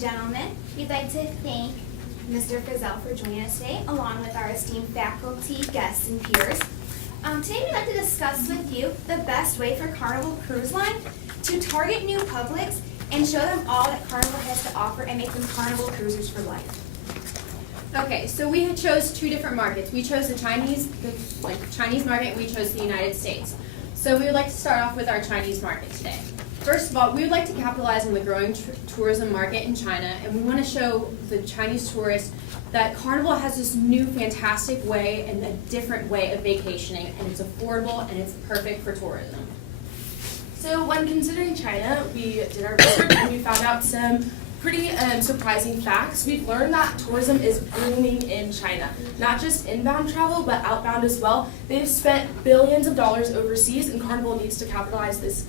and gentlemen, we'd like to thank Mr. Frizzell for joining us today, along with our esteemed faculty, guests, and peers. Today we'd like to discuss with you the best way for Carnival Cruise Line to target new publics and show them all that Carnival has to offer and make them Carnival cruisers for life. Okay, so we chose two different markets. We chose the Chinese market, and we chose the United States. So we would like to start off with our Chinese market today. First of all, we would like to capitalize on the growing tourism market in China, and we want to show the Chinese tourists that Carnival has this new fantastic way and a different way of vacationing, and it's affordable and it's perfect for tourism. So when considering China, we did our research and we found out some pretty surprising facts. We've learned that tourism is booming in China, not just inbound travel, but outbound as well. They've spent billions of dollars overseas, and Carnival needs to capitalize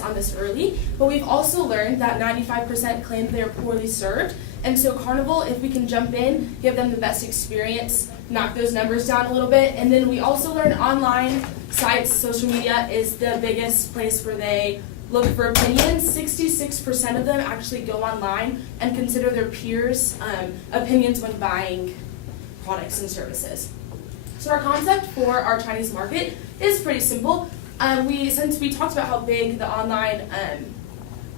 on this early. But we've also learned that 95% claim they're poorly served, and so Carnival, if we can jump in, give them the best experience, knock those numbers down a little bit. And then we also learned online sites, social media is the biggest place where they look for opinions. 66% of them actually go online and consider their peers' opinions when buying products and services. So our concept for our Chinese market is pretty simple. Since we talked about how big the online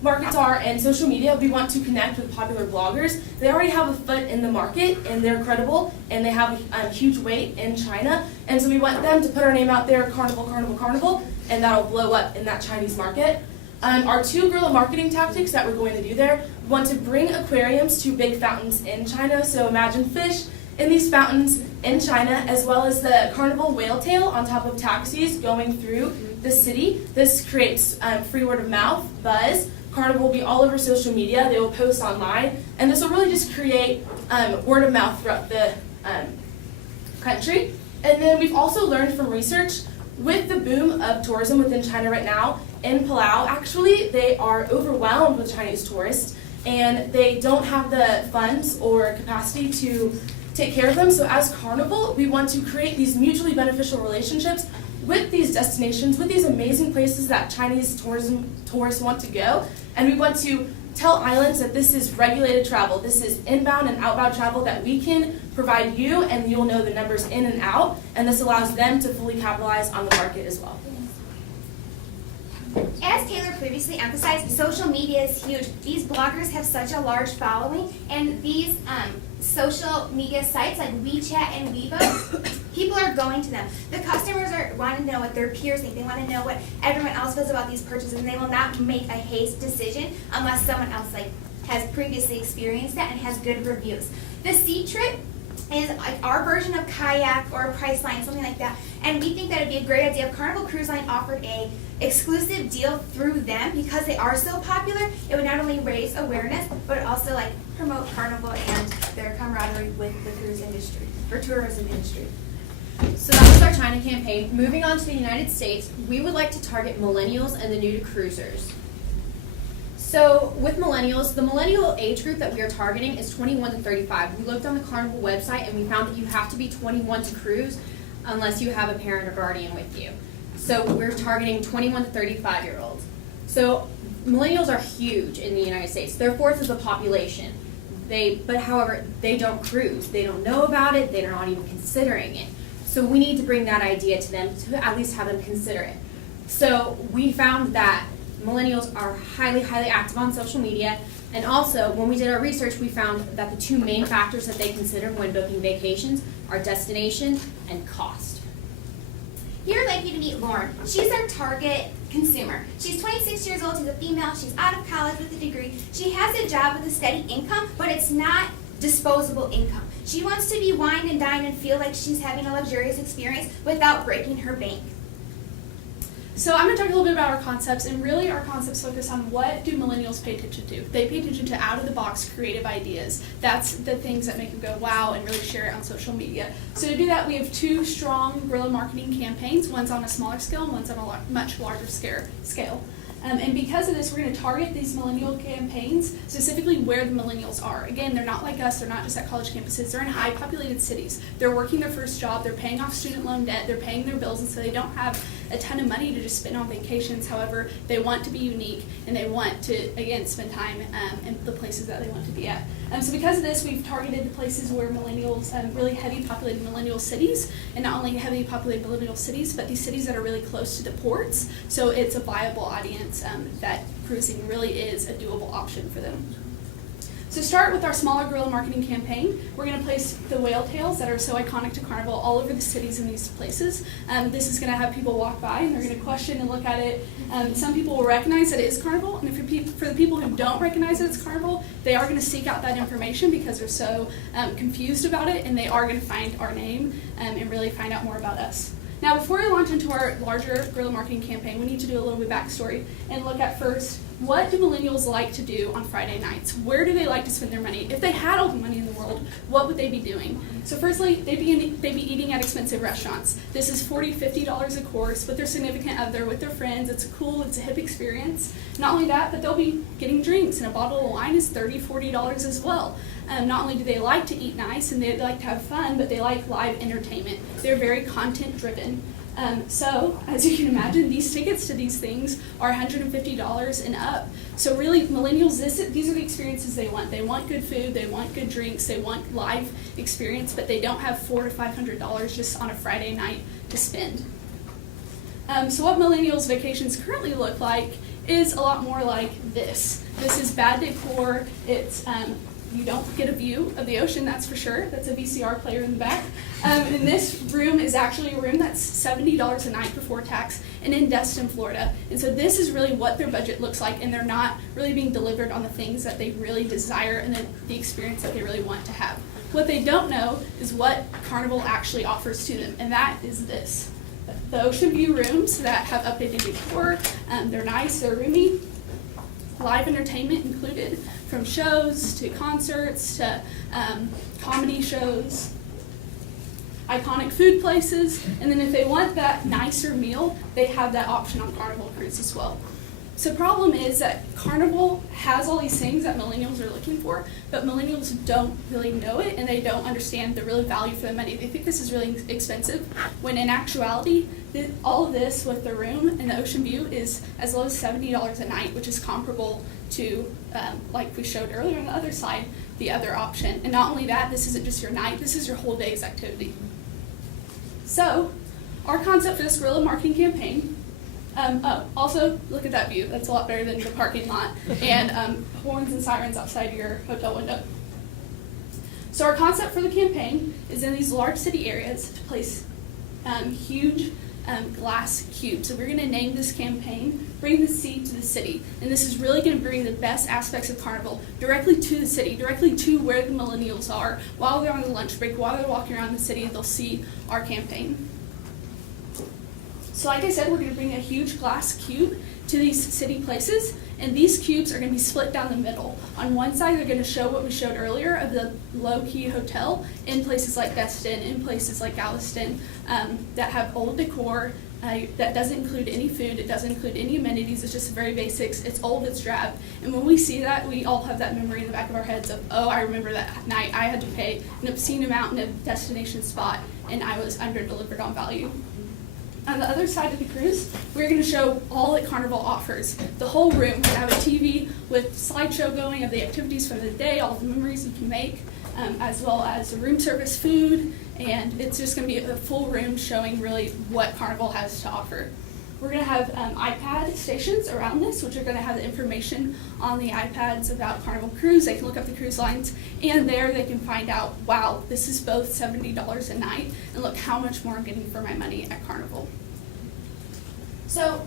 markets are and social media, we want to connect with popular bloggers. They already have a foot in the market and they're credible and they have a huge weight in China. And so we want them to put our name out there, Carnival, Carnival, Carnival, and that'll blow up in that Chinese market. Our two guerrilla marketing tactics that we're going to do there, we want to bring aquariums to big fountains in China. So imagine fish in these fountains in China, as well as the Carnival whale tail on top of taxis going through the city. This creates free word of mouth, buzz. Carnival will be all over social media. They will post online, and this will really just create word of mouth throughout the country. And then we've also learned from research with the boom of tourism within China right now, in Palau, actually, they are overwhelmed with Chinese tourists, and they don't have the funds or capacity to take care of them. So as Carnival, we want to create these mutually beneficial relationships with these destinations, with these amazing places that Chinese tourists want to go, and we want to tell islands that this is regulated travel, this is inbound and outbound travel that we can provide you, and you'll know the numbers in and out, and this allows them to fully capitalize on the market as well. As Taylor previously emphasized, social media is huge. These bloggers have such a large following, and these social media sites like WeChat and Weibo, people are going to them. The customers are wanting to know what their peers think. They want to know what everyone else feels about these purchases, and they will not make a haste decision unless someone else has previously experienced that and has good reviews. The Sea Trip is like our version of Kayak or Priceline, something like that. And we think that it'd be a great idea if Carnival Cruise Line offered a exclusive deal through them, because they are so popular. It would not only raise awareness, but also promote Carnival and their camaraderie with the cruise industry or tourism industry. So that was our China campaign. Moving on to the United States, we would like to target millennials and the new to cruisers. So with millennials, the millennial age group that we are targeting is 21 to 35. We looked on the Carnival website and we found that you have to be 21 to cruise unless you have a parent or guardian with you. So we're targeting 21 to 35-year-olds. So millennials are huge in the United States. They're fourth of the population. However, they don't cruise. They don't know about it. They're not even considering it. So we need to bring that idea to them to at least have them consider it. So we found that millennials are highly, highly active on social media, and also when we did our research, we found that the two main factors that they consider when booking vacations are destination and cost. Here I'd like you to meet Lauren. She's our target consumer. She's 26 years old, she's a female, she's out of college with a degree. She has a job with a steady income, but it's not disposable income. She wants to be wined and dined and feel like she's having a luxurious experience without breaking her bank. So I'm going to talk a little bit about our concepts, and really our concepts focus on what do millennials pay attention to. They pay attention to out-of-the-box creative ideas. That's the things that make them go wow and really share it on social media. So to do that, we have two strong guerrilla marketing campaigns. One's on a smaller scale and one's on a much larger scale. And because of this, we're going to target these millennial campaigns specifically where the millennials are. Again, they're not like us. They're not just at college campuses. They're in high-populated cities. They're working their first job. They're paying off student loan debt. They're paying their bills, and so they don't have a ton of money to just spend on vacations. However, they want to be unique, and they want to, again, spend time in the places that they want to be at. So because of this, we've targeted the places where millennials, really heavy populated millennial cities, and not only heavily populated millennial cities, but these cities that are really close to the ports. So it's a viable audience that cruising really is a doable option for them. So start with our smaller guerrilla marketing campaign. We're going to place the whale tails that are so iconic to Carnival all over the cities in these places. This is going to have people walk by and they're going to question and look at it. Some people will recognize that it is Carnival, and for the people who don't recognize that it's Carnival, they are going to seek out that information because they're so confused about it, and they are going to find our name and really find out more about us. Now, before we launch into our larger guerrilla marketing campaign, we need to do a little bit of backstory and look at first, what do millennials like to do on Friday nights? Where do they like to spend their money? If they had all the money in the world, what would they be doing? So firstly, they'd be eating at expensive restaurants. This is $40, $50 a course with their significant other, with their friends. It's cool, it's a hip experience. Not only that, but they'll be getting drinks, and a bottle of wine is $30, $40 as well. Not only do they like to eat nice and they like to have fun, but they like live entertainment. They're very content driven. So, as you can imagine, these tickets to these things are $150 and up. So really, millennials, these are the experiences they want. They want good food, they want good drinks, they want live experience, but they don't have $400 to $500 just on a Friday night to spend. So what millennials' vacations currently look like is a lot more like this. This is bad decor. It's you don't get a view of the ocean, that's for sure. That's a VCR player in the back. And this room is actually a room that's $70 a night before tax, and in Destin, Florida. And so this is really what their budget looks like, and they're not really being delivered on the things that they really desire and the experience that they really want to have. What they don't know is what Carnival actually offers to them, and that is this. The ocean view rooms that have updated decor, they're nice, they're roomy, live entertainment included, from shows to concerts to comedy shows, iconic food places, and then if they want that nicer meal, they have that option on Carnival Cruise as well. So the problem is that Carnival has all these things that millennials are looking for, but millennials don't really know it, and they don't understand the real value for the money. They think this is really expensive, when in actuality, all of this with the room and the ocean view is as low as $70 a night, which is comparable to, like we showed earlier on the other side, the other option. And not only that, this isn't just your night, this is your whole day's activity. So, our concept for this guerrilla marketing campaign, also, look at that view. That's a lot better than the parking lot and horns and sirens outside your hotel window. So our concept for the campaign is in these large city areas to place huge glass cubes. So we're going to name this campaign Bring the Sea to the City. And this is really going to bring the best aspects of Carnival directly to the city, directly to where the millennials are. While they're on the lunch break, while they're walking around the city, they'll see our campaign. So like I said, we're going to bring a huge glass cube to these city places, and these cubes are going to be split down the middle. On one side, they're going to show what we showed earlier of the low-key hotel in places like Destin, in places like Galveston, that have old decor, that doesn't include any food, it doesn't include any amenities, it's just very basics, it's old, it's drab. And when we see that, we all have that memory in the back of our heads of, oh, I remember that night I had to pay an obscene amount in a destination spot, and I was under-delivered on value. On the other side of the cruise, we're going to show all that Carnival offers. The whole room. We're going to have a TV with slideshow going of the activities from the day, all the memories you can make, as well as the room service food, and it's just going to be a full room showing really what Carnival has to offer. We're going to have iPad stations around this, which are going to have the information on the iPads about Carnival Cruise. They can look up the cruise lines, and there they can find out, wow, this is both $70 a night, and look how much more I'm getting for my money at Carnival. So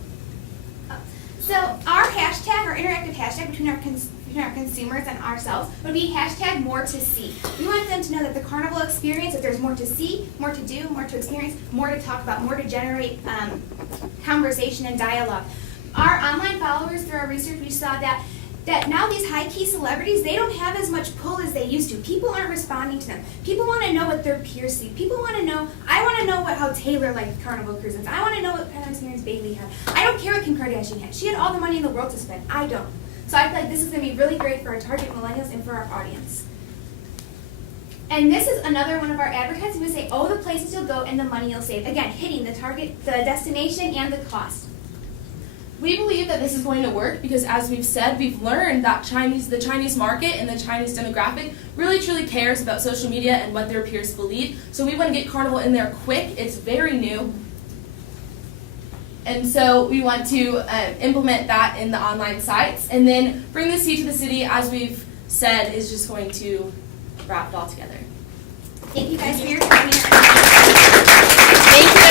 our hashtag, our interactive hashtag between our consumers and ourselves would be hashtag more to see. We want them to know that the Carnival experience, that there's more to see, more to do, more to experience, more to talk about, more to generate conversation and dialogue. Our online followers, through our research, we saw that now these high-key celebrities, they don't have as much pull as they used to. People aren't responding to them. People want to know what their peers see. People want to know, I want to know how Taylor liked Carnival Cruises. I want to know what kind of experience Bailey had. I don't care what Kim Kardashian had. She had all the money in the world to spend. I don't. So I feel like this is going to be really great for our target millennials and for our audience. And this is another one of our advertisements. We say, oh, the places you'll go and the money you'll save. Again, hitting the target, the destination, and the cost. We believe that this is going to work because, as we've said, we've learned that the Chinese market and the Chinese demographic really truly cares about social media and what their peers believe. So we want to get Carnival in there quick. It's very new. And so we want to implement that in the online sites. And then bring the sea to the city, as we've said, is just going to wrap it all together. Thank you guys for your time. Thank you.